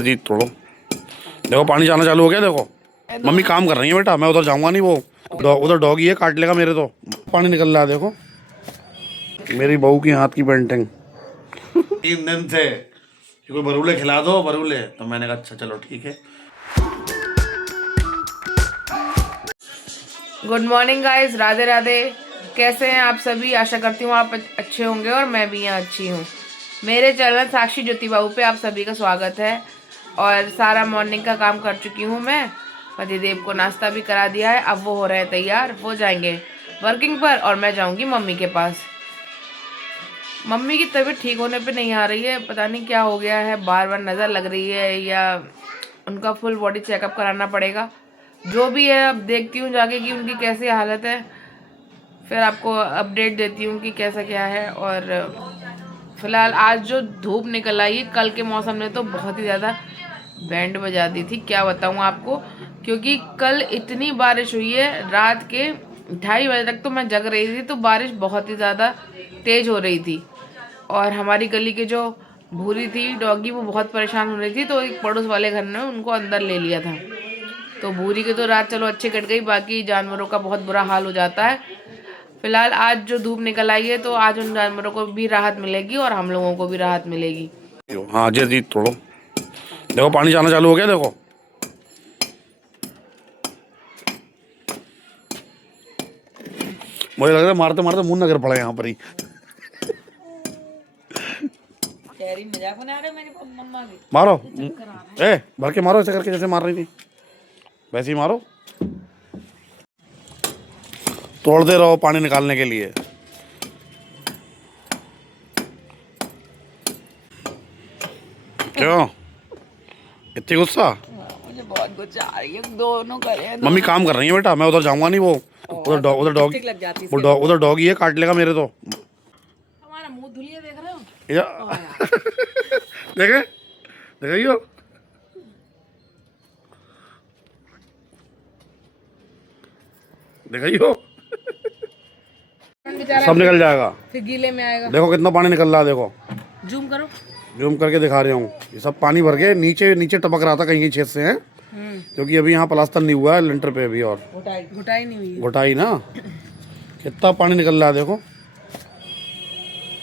जी तोड़ो। देखो पानी जाना चालू हो गया। देखो मम्मी काम कर रही है बेटा, मैं उधर जाऊंगा नहीं। वो उधर डॉगी है, काट लेगा मेरे। तो पानी निकल रहा है। देखो मेरी बहू की हाथ की पेंटिंग 3 दिन से कि कोई बरूले खिला दो बरूले। तो मैंने कहा अच्छा चलो ठीक है। Good morning guys, Radhe Radhe. कैसे हैं आप सभी? आशा करती हूँ आप अच्छे होंगे और मैं भी यहाँ अच्छी हूँ। मेरे चैनल साक्षी ज्योति बाबू पे आप सभी का स्वागत है। और सारा मॉर्निंग का काम कर चुकी हूँ मैं। पतिदेव को नाश्ता भी करा दिया है। अब वो हो रहे हैं तैयार, वो जाएंगे वर्किंग पर और मैं जाऊँगी मम्मी के पास। मम्मी की तबीयत ठीक होने पे नहीं आ रही है, पता नहीं क्या हो गया है। बार बार नज़र लग रही है या उनका फुल बॉडी चेकअप कराना पड़ेगा। जो भी है अब देखती हूँ जाके कि उनकी कैसी हालत है, फिर आपको अपडेट देती हूँ कि कैसा क्या है। और फिलहाल आज जो धूप निकल आई है, कल के मौसम ने तो बहुत ही ज़्यादा बैंड बजा दी थी, क्या बताऊँ आपको। क्योंकि कल इतनी बारिश हुई है, रात के 2:30 बजे तक तो मैं जग रही थी, तो बारिश बहुत ही ज़्यादा तेज़ हो रही थी। और हमारी गली के जो भूरी थी डॉगी, वो बहुत परेशान हो रही थी, तो एक पड़ोस वाले घर ने उनको अंदर ले लिया था। तो भूरी की तो रात चलो अच्छी कट गई, बाकी जानवरों का बहुत बुरा हाल हो जाता है। फिलहाल आज जो धूप निकल आई है, तो आज उन जानवरों को भी राहत मिलेगी और हम लोगों को भी राहत मिलेगी। हाँ जी जी तोड़ो। देखो पानी जाना चालू हो गया। देखो मुझे लग रहा है मारते मारते मुंह नगर पड़ा यहाँ पर ही। मजाक बना रहे हो मेरी मम्मा की? मारो भर के मारो, ऐसे करके जैसे मार रही थी वैसे ही मारो। तोड़ते रहो पानी निकालने के लिए। क्यों इतनी गुस्सा? मुझे बहुत गुस्सा आ रही है, दोनों करे मम्मी काम कर रही है बेटा, मैं उधर जाऊंगा नहीं। वो उधर डॉगी लग जाती है। उधर डॉगी है, काट लेगा मेरे। तो हमारा मुंह धुलिया देख रहे हो? देखे देखियो देखियो सब निकल जाएगा। फिर गीले में आएगा। देखो कितना पानी निकल रहा है। देखो जूम करो। जूम करके दिखा रहा हूँ। ये सब पानी भर के नीचे नीचे टपक रहा था कहीं कहीं छेद से है, क्योंकि अभी यहाँ प्लास्टर नहीं हुआ है लिंटर पे अभी। और घुटाई नहीं हुई है। घुटाई ना, कितना पानी निकल रहा है। देखो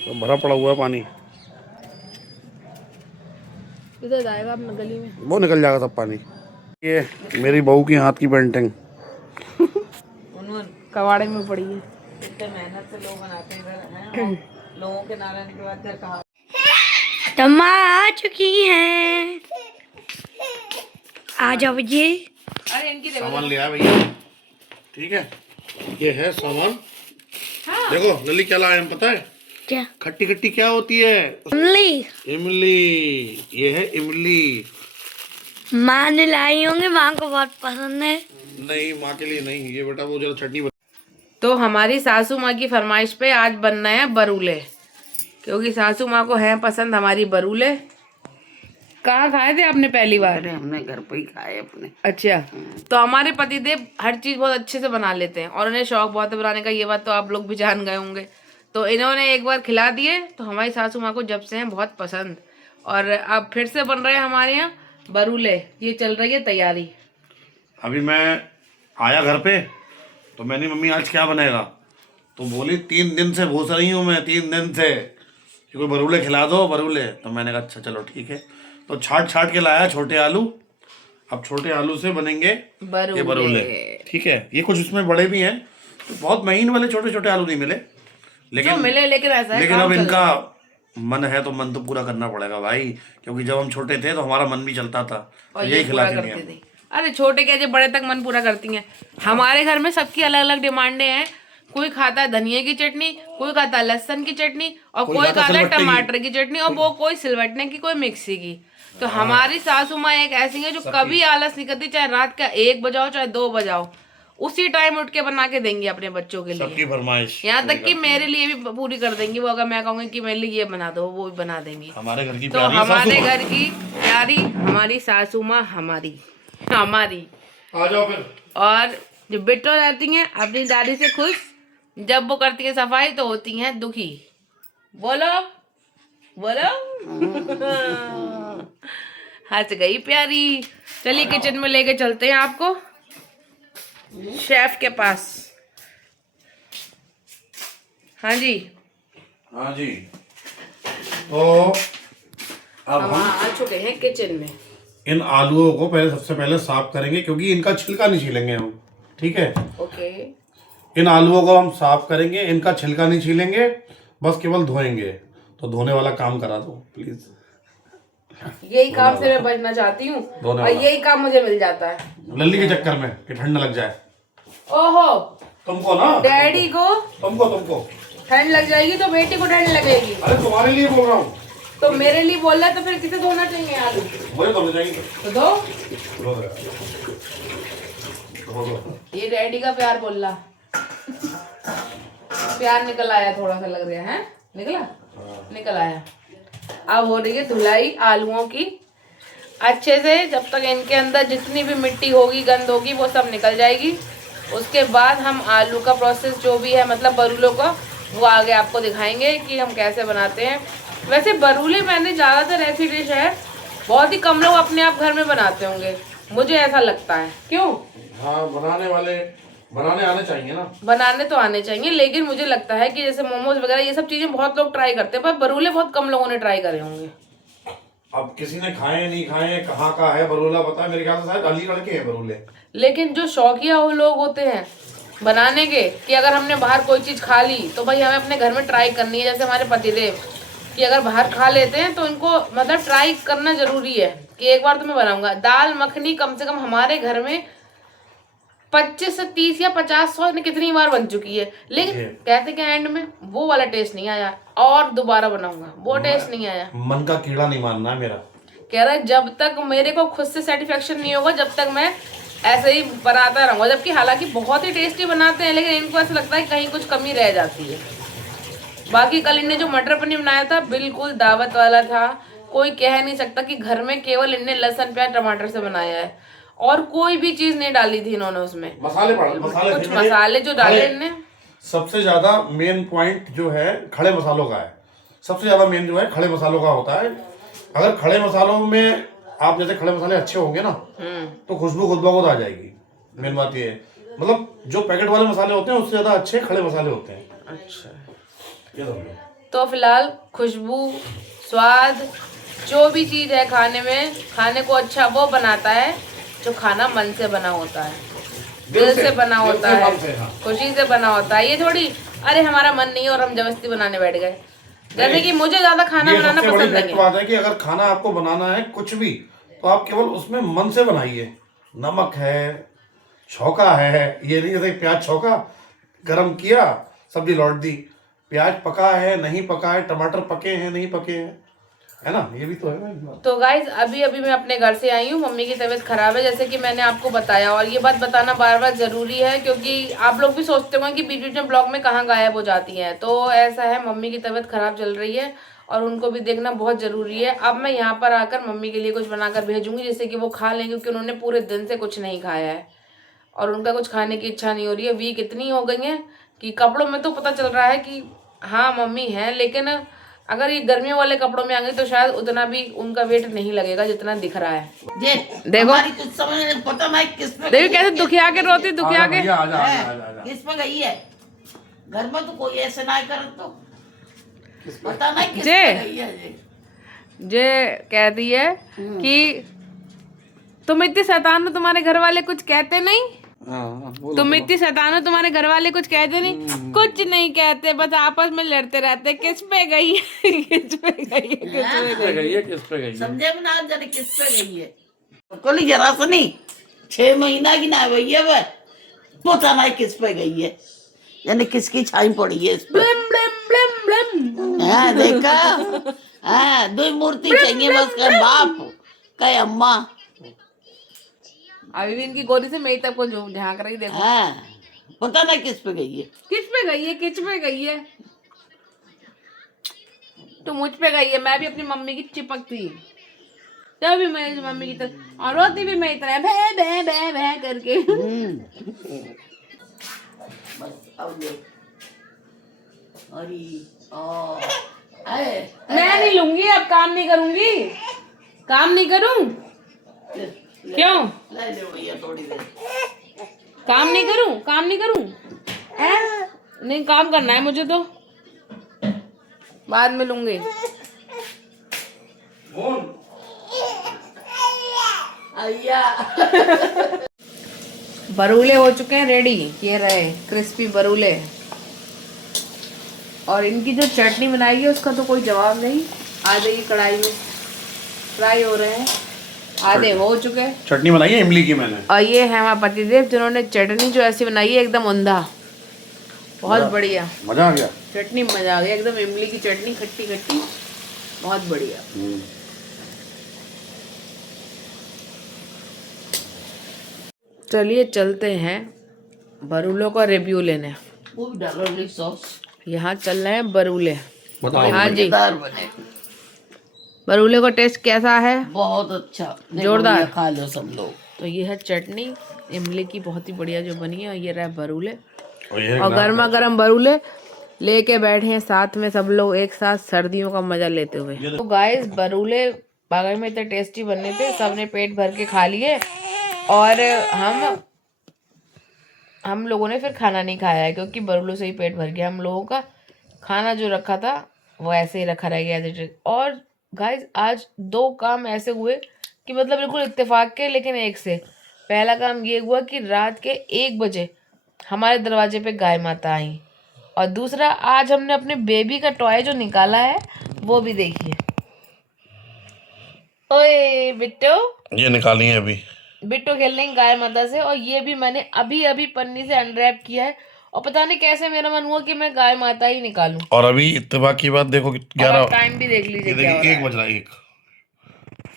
तो भरा पड़ा हुआ है पानी। इधर जाएगा अपना गली में, वो निकल जाएगा सब पानी। ये मेरी बहू की हाथ की पेंटिंग कबाड़े में पड़ी है। इतने मेहनत से लोग बनाते हैं, लोगों के नारायण के बाद घर कहा। तम्मा आ चुकी हैं। आ जाओ जी। अरे इनकी सामान लिया भैया, ठीक है। ये है सामान। हाँ। देखो लली क्या लाए हम पता है? क्या? खट्टी खट्टी क्या होती है? इमली। इमली। ये है इमली। माँ ने लाई होंगे, माँ को बहुत पसंद है। नहीं माँ के लिए नहीं, ये बेटा वो जरा चटनी तो हमारी सासू माँ की फरमाइश पे आज बनना है बरूले, क्योंकि सासू माँ को है पसंद हमारी बरूले। कहाँ खाए थे आपने पहली बार? अरे हमने घर पे ही खाए अपने। अच्छा, तो हमारे पतिदेव हर चीज़ बहुत अच्छे से बना लेते हैं और उन्हें शौक बहुत है बनाने का, ये बात तो आप लोग भी जान गए होंगे। तो इन्होंने एक बार खिला दिए तो हमारी सासू माँ को जब से हैं बहुत पसंद। और अब फिर से बन रहे हैं हमारे यहाँ बरूले, ये चल रही है तैयारी। अभी मैं आया घर पे तो मैंने मम्मी आज क्या बनेगा, तो बोली 3 दिन से भूस रही हूँ मैं, 3 दिन से कि कोई बरूले खिला दो बरूले। तो मैंने कहा अच्छा चलो ठीक है। तो छाट छाट के लाया छोटे आलू। अब छोटे आलू से बनेंगे ये बरूले, ठीक है। ये कुछ इसमें बड़े भी हैं, तो बहुत महीन वाले छोटे छोटे आलू नहीं मिले, लेकिन मिले लेकिन ऐसा है, लेकिन अब इनका मन है तो मन तो पूरा करना पड़ेगा भाई, क्योंकि जब हम छोटे थे तो हमारा मन भी चलता था, तो यही खिलाती थी। अरे छोटे क्या जो बड़े तक मन पूरा करती हैं। हमारे घर में सबकी अलग अलग डिमांडें हैं। कोई खाता है धनिया की चटनी, कोई खाता है लहसुन की चटनी, और कोई खाता है टमाटर की चटनी, और वो कोई सिलवटने की, कोई मिक्सी की। तो हमारी सासू माँ एक ऐसी है जो कभी आलस नहीं करती, चाहे रात का 1 बजाओ चाहे 2 बजाओ, उसी टाइम उठ के बना के देंगी अपने बच्चों के लिए। सबकी फरमाइश, यहाँ तक कि मेरे लिए भी पूरी कर देंगी वो। अगर मैं कहूँगी कि मेरे लिए ये बना दो, वो भी बना देंगी। हमारे घर की तो हमारे घर की प्यारी हमारी सासू माँ हमारी। आ जाओ फिर। और जो बिट्टो रहती हैं अपनी दादी से खुश, जब वो करती है सफाई तो होती हैं दुखी। बोलो बोलो। हंस गई प्यारी। चलिए किचन में लेके चलते हैं आपको शेफ के पास। हाँ जी, हाँ जी। तो अब हम आ चुके हैं किचन में। इन आलूओं को पहले सबसे पहले साफ करेंगे, क्योंकि इनका छिलका नहीं छीलेंगे हम, ठीक है। ओके। इन आलूओं को हम साफ करेंगे, इनका छिलका नहीं छीलेंगे, बस केवल धोएंगे। तो धोने वाला काम करा दो प्लीज। यही काम से मैं बचना चाहती हूँ और यही काम मुझे मिल जाता है लल्ली के चक्कर में कि ठंड न लग जाए। ओहो, तुमको ना, डैडी को तुमको ठंड लग जाएगी तो बेटी को ठंड लगेगी। अरे तुम्हारे लिए बोल रहा हूँ। तो मेरे लिए बोल रहा है तो फिर किसे धोना चाहिए आलू? मुझे धोने चाहिए तो दो। धो दो। ये डैडी का प्यार बोल रहा। प्यार निकल आया, थोड़ा सा लग रहा है, निकला? निकल आया। अब हो रही है धुलाई आलूओं की अच्छे से। जब तक इनके अंदर जितनी भी मिट्टी होगी, गंद होगी, वो सब निकल जाएगी। उसके बाद हम आलू का प्रोसेस जो भी है, मतलब बरूलों का, वो आगे आपको दिखाएंगे कि हम कैसे बनाते हैं। वैसे बरूले मैंने ज़्यादातर ऐसी डिश है, बहुत ही कम लोग अपने आप घर में बनाते होंगे, मुझे ऐसा लगता है। क्यों? हाँ, बनाने आने चाहिए ना। बनाने तो आने चाहिए, लेकिन मुझे लगता है कि जैसे मोमोज वगैरह ये सब चीज़ें बहुत लोग ट्राई करते हैं, पर बरूले बहुत कम लोगों ने ट्राई करे होंगे। अब किसी ने खाए नहीं खाए, कहाँ का है बरूला पता, मेरे ख्याल से शायद अलीगढ़ के हैं बरूले। लेकिन जो शौकिया वो लोग होते हैं बनाने के, कि अगर हमने बाहर कोई चीज़ खा ली तो भाई हमें अपने घर में ट्राई करनी है। जैसे हमारे पतिदेव कि अगर बाहर खा लेते हैं तो इनको मतलब ट्राई करना ज़रूरी है कि एक बार तो मैं बनाऊंगा। दाल मखनी कम से कम हमारे घर में 25 से 30 या 50 ने कितनी बार बन चुकी है, लेकिन कहते क्या एंड में वो वाला टेस्ट नहीं आया और दोबारा बनाऊंगा, वो टेस्ट नहीं आया। मन का कीड़ा नहीं मानना है मेरा। कह रहा है जब तक मेरे को खुद से सेटिस्फेक्शन नहीं होगा, जब तक मैं ऐसे ही बनाता रहूंगा। जबकि हालांकि बहुत ही टेस्टी बनाते हैं, लेकिन इनको ऐसा लगता है कहीं कुछ कमी रह जाती है। बाकी कल इनने जो मटर पनीर बनाया था बिल्कुल दावत वाला था। कोई कह नहीं सकता कि घर में केवल इनने लहसुन प्याज टमाटर से बनाया है और कोई भी चीज नहीं डाली थी इन्होंने उसमें। मसाले कुछ मसाले जो डाले इनने, सबसे ज्यादा मेन पॉइंट जो है खड़े मसालों का है। सबसे ज्यादा मेन जो है खड़े मसालों का होता है। अगर खड़े मसालों में आप जैसे खड़े मसाले अच्छे होंगे ना, तो खुशबू खुद ब खुद आ जाएगी। मेन बात ये है, मतलब जो पैकेट वाले मसाले होते हैं उससे ज्यादा अच्छे खड़े मसाले होते हैं। अच्छा, ये तो फिलहाल खुशबू, स्वाद, जो भी चीज है खाने में, खाने को अच्छा वो बनाता है जो खाना मन से बना होता है, दिल से बना होता है, खुशी से बना होता है। ये थोड़ी अरे हमारा मन नहीं है और हम जबरदस्ती बनाने बैठ गए। जैसे कि मुझे ज्यादा खाना बनाना पसंद नहीं है। बात है कि अगर खाना आपको बनाना है कुछ भी, तो आप केवल उसमें मन से बनाइए। नमक है, छौका है, ये नहीं जैसे प्याज छौका, गरम किया, सब्जी लौट दी, प्याज पका है नहीं पका है, टमाटर पके हैं नहीं पके हैं, है ना, ये भी तो है ना। तो गाइज अभी मैं अपने घर से आई हूँ। मम्मी की तबीयत खराब है जैसे कि मैंने आपको बताया, और ये बात बताना बार बार ज़रूरी है क्योंकि आप लोग भी सोचते होंगे कि बीच बीच में ब्लॉग में कहाँ गायब हो जाती हैं। तो ऐसा है, मम्मी की तबीयत खराब चल रही है और उनको भी देखना बहुत ज़रूरी है। अब मैं यहाँ पर आकर मम्मी के लिए कुछ बनाकर भेजूँगी जिससे कि वो खा लें, क्योंकि उन्होंने पूरे दिन से कुछ नहीं खाया है और उनका कुछ खाने की इच्छा नहीं हो रही है। वीक इतनी हो गई हैं कि कपड़ों में तो पता चल रहा है कि हाँ मम्मी हैं, लेकिन अगर ये गर्मियों वाले कपड़ों में आएंगे तो शायद उतना भी उनका वेट नहीं लगेगा जितना दिख रहा है। देखो कुछ समझ नहीं पता नहीं किस पे देखो कैसे दुखिया के रोती, दुखिया के किस पे गई है। घर में तो कोई ऐसे ना कर, तो पता नहीं किस पे गई है। जे कहती है कि तुम इतनी शैतान हो, तुम्हारे घर वाले कुछ कहते नहीं, तुम इतनी शैतान हो, तुम्हारे घर वाले कुछ कहते नहीं। कुछ नहीं कहते, बस आपस में लड़ते रहते। किस पे गई है, किस पे गई है, किस पे गई है, किस पे गई है, समझे में ना जाने किस पे गई है। कोई जरा सा नहीं, 6 महीना की ना गई है वह, पता नहीं किस पे गई है, यानी किसकी छाई पड़ी है इस पे। ब्लिम ब्लिम ब्लिम ब्लिम। हाँ देखा, हाँ 2 मूर्ति चाहिए बस, कहे बाप कहे अम्मा। अभी भी इनकी गोदी से मेरी तक को झांक रही, देखो। हाँ पता नहीं किस पे गई है, किस पे गई है, किस पे गई है, तो मुझ पे गई है। मैं भी अपनी मम्मी की चिपक थी, तब भी मैं मम्मी की तरह, और रोती भी मेरी तरह भे भे भे भे करके। बस अब देख। अरे मैं नहीं लूंगी, अब काम नहीं करूंगी। काम नहीं करूं? क्यों? ले लो भैया थोड़ी देर। काम नहीं करूं? काम नहीं करूं? हैं? नहीं, काम करना है मुझे तो। बाद में लूंगी। भैया बरूले हो चुके हैं रेडी, ये रहे क्रिस्पी बरूले। और इनकी जो चटनी बनाई है उसका तो कोई जवाब नहीं। आधे की कढ़ाई में फ्राई हो रहे हैं, आधे हो चुके हैं। चटनी बनाई है इमली की मैंने। और ये है हमारे पतिदेव जिन्होंने चटनी जो ऐसी बनाई है एकदम उम्दा, बहुत बढ़िया मजा आ गया। चटनी, मजा आ गया एकदम। इमली की चटनी खट्टी खट्टी, बहुत बढ़िया। चलिए चलते हैं बरूलों का रिव्यू लेने। वो भी डालो लिप सॉस। यहाँ चल रहे हैं बरूले। बताओ। हाँ जी, मजेदार बने, बरूले का टेस्ट कैसा है? बहुत अच्छा। देखो जोरदार। भैया, खा लो सब लोग। तो ये है चटनी इमली की, बहुत ही बढ़िया जो बनी है। और ये रहा बरूले, और ये और गर्मा गर्म बरूले लेके बैठे हैं साथ में सब लोग एक साथ सर्दियों का मजा लेते हुए। तो गाइस बरूले बागड़ में इतने टेस्टी बनने थे, सबने पेट भर के खा लिए। और हम लोगों ने फिर खाना नहीं खाया है क्योंकि बरूलों से ही पेट भर गया हम लोगों का। खाना जो रखा था वो ऐसे ही रखा रह गया। और गाइस आज 2 काम ऐसे हुए कि मतलब बिल्कुल इत्तेफाक के, लेकिन एक से। पहला काम ये हुआ कि रात के 1 बजे हमारे दरवाजे पे गाय माता आई। और दूसरा, आज हमने अपने बेबी का टॉय जो निकाला है वो भी देखिए। ओए बिट्टो, ये निकाली है अभी। बिट्टो खेल रही गाय माता से। और ये भी मैंने अभी अभी पन्नी से अनरैप किया है। और पता नहीं कैसे मेरा मन हुआ कि मैं गाय माता ही निकालूं। और अभी इत्तेफाक की बात देखो, 11 टाइम भी देख लीजिए ये क्या हो देखिए, रहा 1 बज रहा है।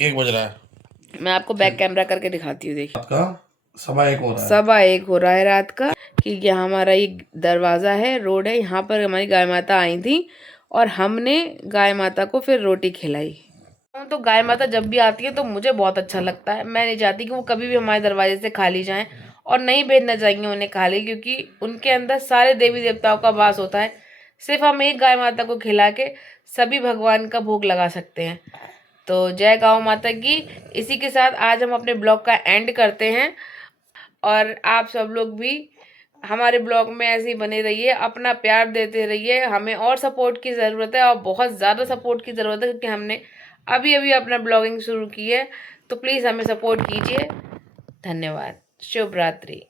1 बज रहा है। है। मैं आपको बैक कैमरा करके दिखाती हूँ, देखिए। रात का 1:15 हो रहा है। 1:15 हो रहा है रात का। कि यहाँ हमारा ये दरवाज़ा है, रोड है, यहाँ पर हमारी गाय माता आई थी और हमने गाय माता को फिर रोटी खिलाई। तो गाय माता जब भी आती है तो मुझे बहुत अच्छा लगता है। मैं नहीं चाहती कि वो कभी भी हमारे दरवाजे से खाली जाएं, और नहीं भेजना चाहिए उन्हें खाली, क्योंकि उनके अंदर सारे देवी देवताओं का वास होता है। सिर्फ हम एक गाय माता को खिला के सभी भगवान का भोग लगा सकते हैं। तो जय गौ माता की। इसी के साथ आज हम अपने ब्लॉग का एंड करते हैं। और आप सब लोग भी हमारे ब्लॉग में ऐसे ही बने रहिए, अपना प्यार देते रहिए। हमें और सपोर्ट की ज़रूरत है, और बहुत ज़्यादा सपोर्ट की ज़रूरत है, क्योंकि हमने अभी अभी अपना ब्लॉगिंग शुरू की है। तो प्लीज़ हमें सपोर्ट कीजिए। धन्यवाद। शुभ रात्रि।